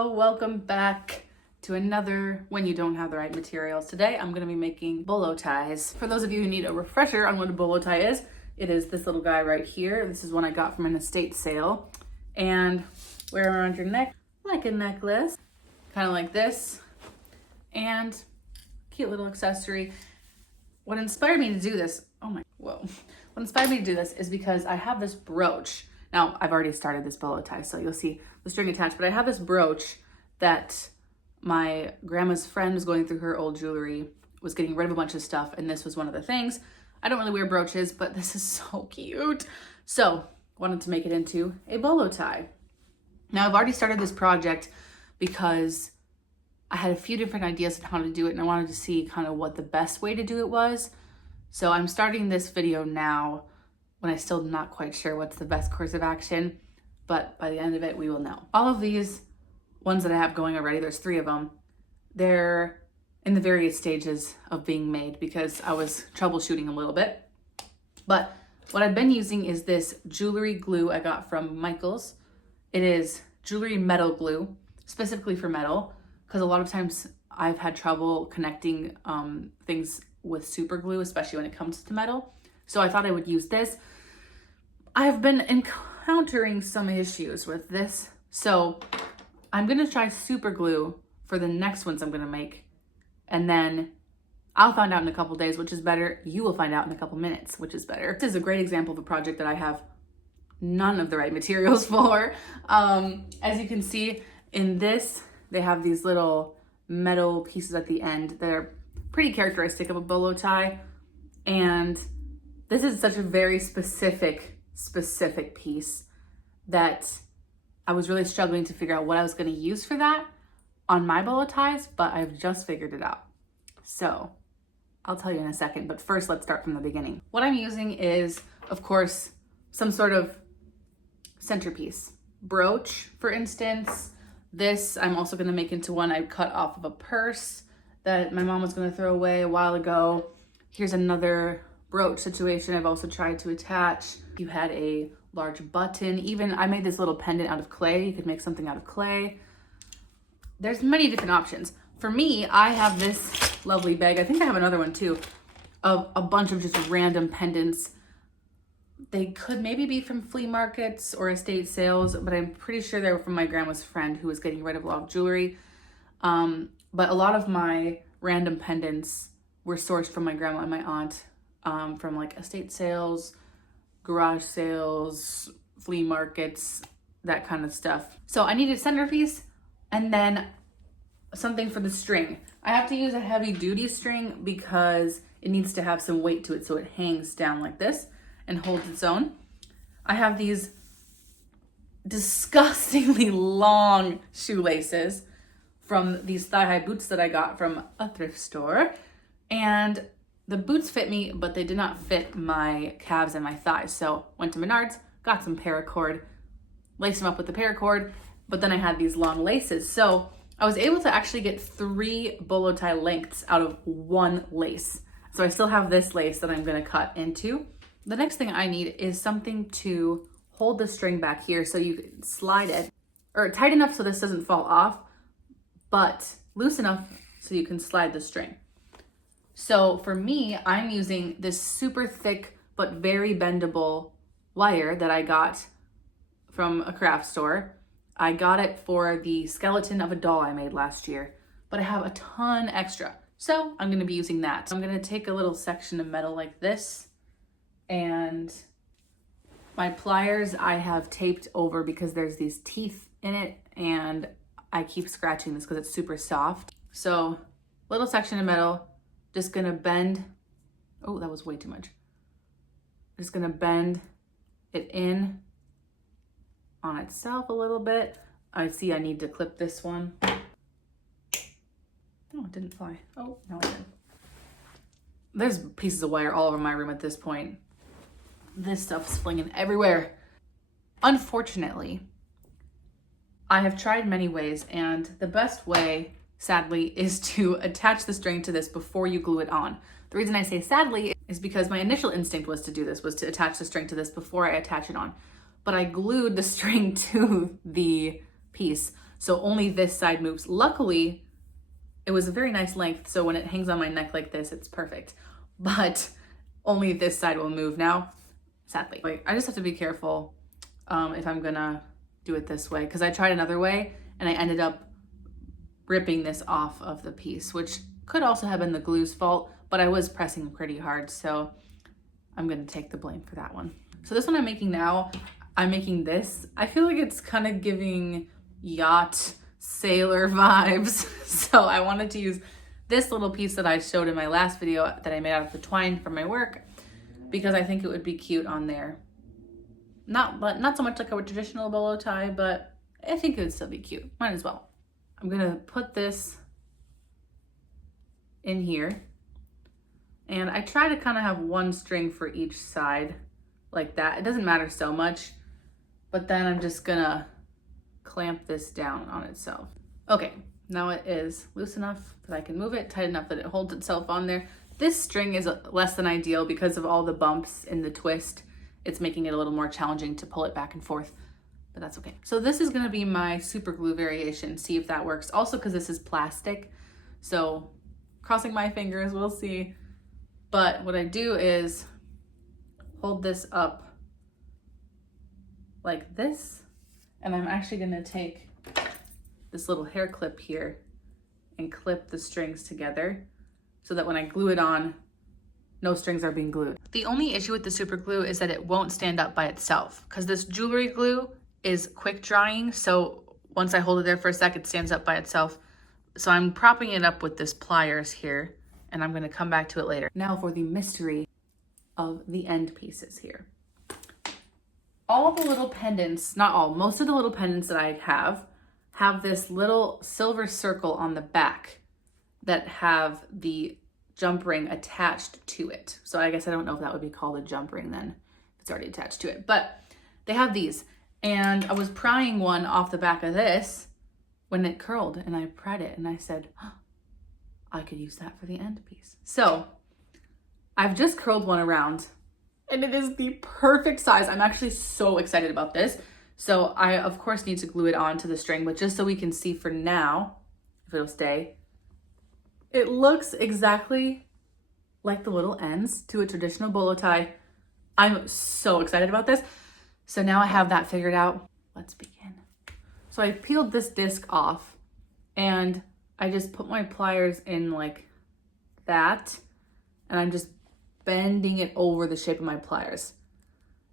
Hello, welcome back to another When You Don't Have the Right Materials. Today I'm going to be making bolo ties. For those of you who need a refresher on what a bolo tie is, it is this little guy right here. This is one I got from an estate sale. And wear around your neck like a necklace, kind of like this. And cute little accessory. What inspired me to do this, what inspired me to do this is because I have this brooch. Now, I've already started this bolo tie, so you'll see the string attached, but I have this brooch that my grandma's friend was going through her old jewelry, was getting rid of a bunch of stuff, and this was one of the things. I don't really wear brooches, but this is so cute. So, wanted to make it into a bolo tie. Now, I've already started this project because I had a few different ideas on how to do it, and I wanted to see kind of what the best way to do it was. So I'm starting this video now when I'm still not quite sure what's the best course of action, but by the end of it, we will know. All of these ones that I have going already, there's 3 of them, they're in the various stages of being made because I was troubleshooting a little bit. But what I've been using is this jewelry glue I got from Michael's. It is jewelry metal glue, specifically for metal, because a lot of times I've had trouble connecting things with super glue, especially when it comes to metal. So I thought I would use this. I've been encountering some issues with this. So I'm gonna try super glue for the next ones I'm gonna make. And then I'll find out in a couple days which is better. You will find out in a couple minutes which is better. This is a great example of a project that I have none of the right materials for. As you can see in this, they have these little metal pieces at the end that are pretty characteristic of a bolo tie. And this is such a very specific piece that I was really struggling to figure out what I was going to use for that on my bolo ties, but I've just figured it out. So I'll tell you in a second, but first let's start from the beginning. What I'm using is, of course, some sort of centerpiece. Brooch, for instance. This I'm also going to make into one I cut off of a purse that my mom was going to throw away a while ago. Here's another brooch situation I've also tried to attach. You had a large button. Even I made this little pendant out of clay. You could make something out of clay. There's many different options. For me, I have this lovely bag. I think I have another one too, of a bunch of just random pendants. They could maybe be from flea markets or estate sales, but I'm pretty sure they were from my grandma's friend who was getting rid of a lot of jewelry. But a lot of my random pendants were sourced from my grandma and my aunt, from like estate sales, garage sales, flea markets, that kind of stuff. So I needed a centerpiece and then something for the string. I have to use a heavy duty string because it needs to have some weight to it so it hangs down like this and holds its own. I have these disgustingly long shoelaces from these thigh-high boots that I got from a thrift store. And the boots fit me, but they did not fit my calves and my thighs. So went to Menards, got some paracord, laced them up with the paracord, but then I had these long laces. So I was able to actually get 3 bolo tie lengths out of 1 lace. So I still have this lace that I'm gonna cut into. The next thing I need is something to hold the string back here so you can slide it, or tight enough so this doesn't fall off, but loose enough so you can slide the string. So for me, I'm using this super thick but very bendable wire that I got from a craft store. I got it for the skeleton of a doll I made last year, but I have a ton extra. So I'm gonna be using that. I'm gonna take a little section of metal like this, and my pliers I have taped over because there's these teeth in it and I keep scratching this because it's super soft. So little section of metal, just gonna bend. Oh, that was way too much. Just gonna bend it in on itself a little bit. I see I need to clip this one. Oh, it didn't fly. Oh, no, it did. There's pieces of wire all over my room at this point. This stuff's flinging everywhere. Unfortunately, I have tried many ways, and the best way, sadly, is to attach the string to this before you glue it on. The reason I say sadly is because my initial instinct was to do this, was to attach the string to this before I attach it on. But I glued the string to the piece. So only this side moves. Luckily, it was a very nice length, so when it hangs on my neck like this, it's perfect. But only this side will move now, sadly. I just have to be careful if I'm gonna do it this way, because I tried another way and I ended up ripping this off of the piece, which could also have been the glue's fault, but I was pressing pretty hard, so I'm gonna take the blame for that one. So this one I'm making now, I'm making this. I feel like it's kind of giving yacht sailor vibes. So I wanted to use this little piece that I showed in my last video that I made out of the twine from my work, because I think it would be cute on there. Not so much like a traditional bolo tie, but I think it would still be cute. Might as well. I'm gonna put this in here, and I try to kind of have one string for each side like that. It doesn't matter so much, but then I'm just gonna clamp this down on itself. Okay, now it is loose enough that I can move it, tight enough that it holds itself on there. This string is less than ideal because of all the bumps in the twist. It's making it a little more challenging to pull it back and forth, but that's okay. So this is gonna be my super glue variation. See if that works. Also, because this is plastic, so crossing my fingers, we'll see. But what I do is hold this up like this, and I'm actually gonna take this little hair clip here and clip the strings together so that when I glue it on, no strings are being glued. The only issue with the super glue is that it won't stand up by itself, because this jewelry glue is quick drying, so once I hold it there for a sec, it stands up by itself. So I'm propping it up with this pliers here, and I'm gonna come back to it later. Now for the mystery of the end pieces here. All the little pendants, not all, most of the little pendants that I have this little silver circle on the back that have the jump ring attached to it. So I guess I don't know if that would be called a jump ring then, if it's already attached to it, but they have these. And I was prying one off the back of this when it curled, and I pried it and I said, oh, I could use that for the end piece. So I've just curled one around and it is the perfect size. I'm actually so excited about this. So I, of course, need to glue it onto the string, but just so we can see for now, if it'll stay, it looks exactly like the little ends to a traditional bolo tie. I'm so excited about this. So now I have that figured out. Let's begin. So I peeled this disc off and I just put my pliers in like that, and I'm just bending it over the shape of my pliers.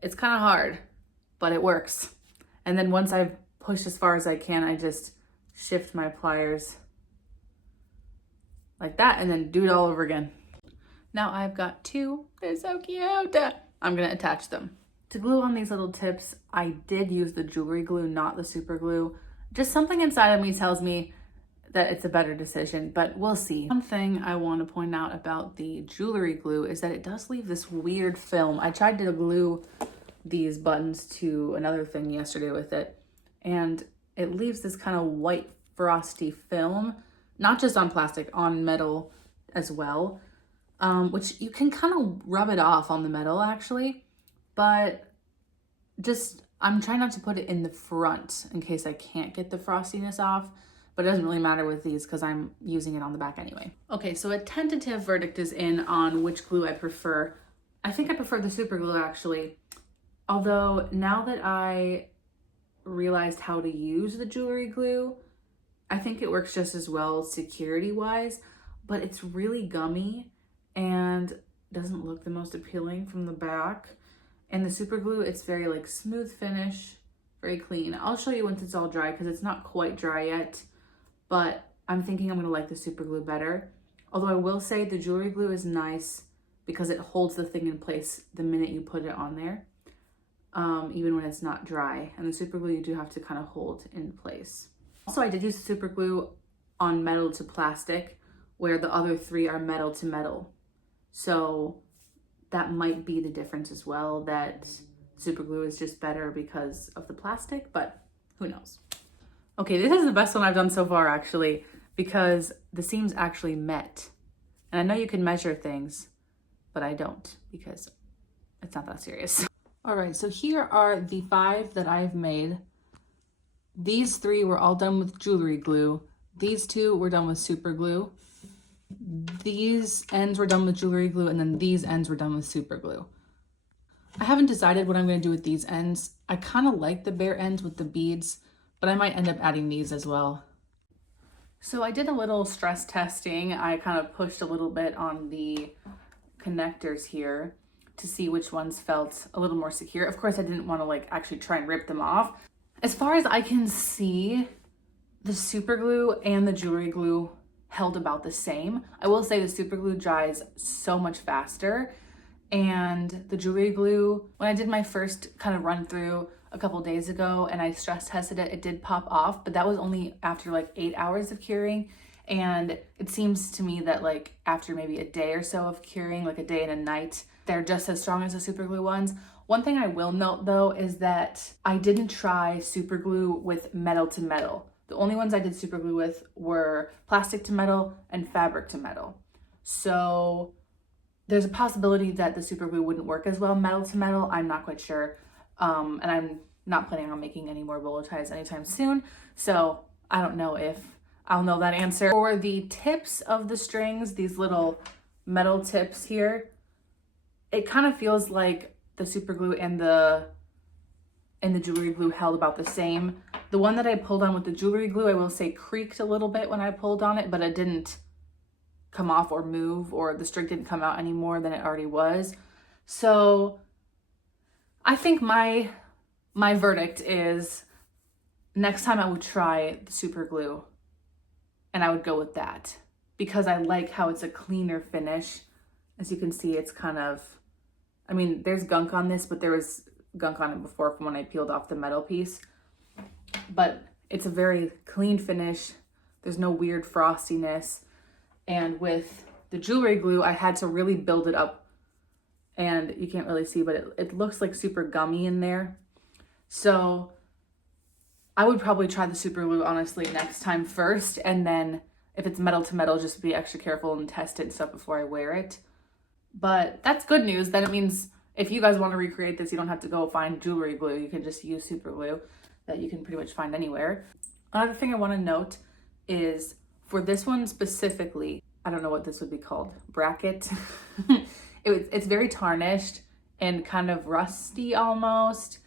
It's kind of hard, but it works. And then once I've pushed as far as I can, I just shift my pliers like that and then do it all over again. Now I've got two. They're so cute. I'm gonna attach them. To glue on these little tips, I did use the jewelry glue, not the super glue. Just something inside of me tells me that it's a better decision, but we'll see. One thing I want to point out about the jewelry glue is that it does leave this weird film. I tried to glue these buttons to another thing yesterday with it, and it leaves this kind of white frosty film, not just on plastic, on metal as well, which you can kind of rub it off on the metal actually, but just, I'm trying not to put it in the front in case I can't get the frostiness off, but it doesn't really matter with these because I'm using it on the back anyway. Okay, so a tentative verdict is in on which glue I prefer. I think I prefer the super glue actually, although now that I realized how to use the jewelry glue, I think it works just as well security wise, but it's really gummy and doesn't look the most appealing from the back. And the super glue, it's very like smooth finish, very clean. I'll show you once it's all dry because it's not quite dry yet, but I'm thinking I'm gonna like the super glue better. Although I will say the jewelry glue is nice because it holds the thing in place the minute you put it on there, even when it's not dry. And the super glue you do have to kind of hold in place. Also, I did use the super glue on metal to plastic, where the other three are metal to metal. So that might be the difference as well, that super glue is just better because of the plastic, but who knows? Okay, this is the best one I've done so far actually, because the seams actually met. And I know you can measure things, but I don't because it's not that serious. All right, so here are the 5 that I've made. These three were all done with jewelry glue. These two were done with super glue. These ends were done with jewelry glue, and then these ends were done with super glue. I haven't decided what I'm going to do with these ends. I kind of like the bare ends with the beads, but I might end up adding these as well. So I did a little stress testing. I kind of pushed a little bit on the connectors here to see which ones felt a little more secure. Of course, I didn't want to like actually try and rip them off. As far as I can see, the super glue and the jewelry glue held about the same. I will say the super glue dries so much faster, and the jewelry glue, when I did my first kind of run through a couple days ago and I stress tested it, it did pop off, but that was only after like 8 hours of curing. And it seems to me that like after maybe a day or so of curing, like a day and a night, they're just as strong as the super glue ones. One thing I will note though is that I didn't try super glue with metal to metal. The only ones I did super glue with were plastic to metal and fabric to metal. So there's a possibility that the super glue wouldn't work as well metal to metal. I'm not quite sure. And I'm not planning on making any more bolo ties anytime soon. So I don't know if I'll know that answer. For the tips of the strings, these little metal tips here, it kind of feels like the super glue and the jewelry glue held about the same. The one that I pulled on with the jewelry glue, I will say creaked a little bit when I pulled on it, but it didn't come off or move, or the string didn't come out any more than it already was. So I think my verdict is next time I would try the super glue and I would go with that because I like how it's a cleaner finish. As you can see, it's kind of, I mean, there's gunk on this, but there was gunk on it before from when I peeled off the metal piece. But it's a very clean finish. There's no weird frostiness. And with the jewelry glue, I had to really build it up. And you can't really see, but it looks like super gummy in there. So I would probably try the super glue, honestly, next time first. And then if it's metal to metal, just be extra careful and test it and stuff before I wear it. But that's good news. Then it means if you guys want to recreate this, you don't have to go find jewelry glue. You can just use super glue that you can pretty much find anywhere. Another thing I want to note is for this one specifically, I don't know what this would be called, bracket. It's very tarnished and kind of rusty almost.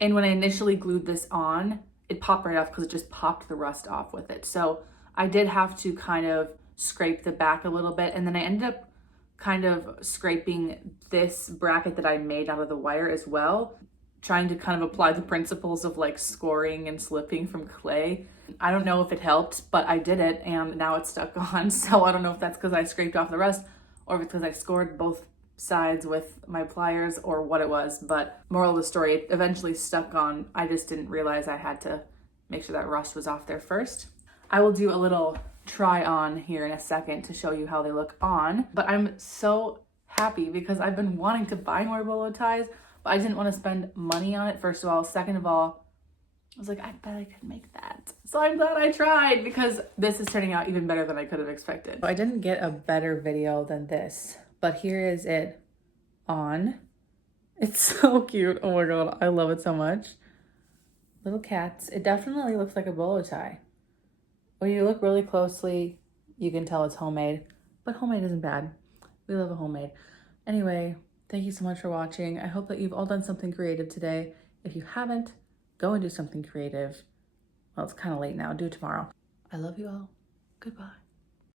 And when I initially glued this on, it popped right off because it just popped the rust off with it. So I did have to kind of scrape the back a little bit. And then I ended up kind of scraping this bracket that I made out of the wire as well, trying to kind of apply the principles of like scoring and slipping from clay. I don't know if it helped, but I did it and now it's stuck on. So I don't know if that's because I scraped off the rust or if it's because I scored both sides with my pliers or what it was. But moral of the story, it eventually stuck on. I just didn't realize I had to make sure that rust was off there first. I will do a little try on here in a second to show you how they look on, but I'm so happy because I've been wanting to buy more bolo ties, but I didn't want to spend money on it, first of all. Second of all, I was like, I bet I could make that. So I'm glad I tried because this is turning out even better than I could have expected. I didn't get a better video than this, but here is it on. It's so cute. Oh my God, I love it so much. Little cats. It definitely looks like a bolo tie. When you look really closely, you can tell it's homemade, but homemade isn't bad. We love a homemade. Anyway, thank you so much for watching. I hope that you've all done something creative today. If you haven't, go and do something creative. Well, it's kind of late now. Do it tomorrow. I love you all. Goodbye.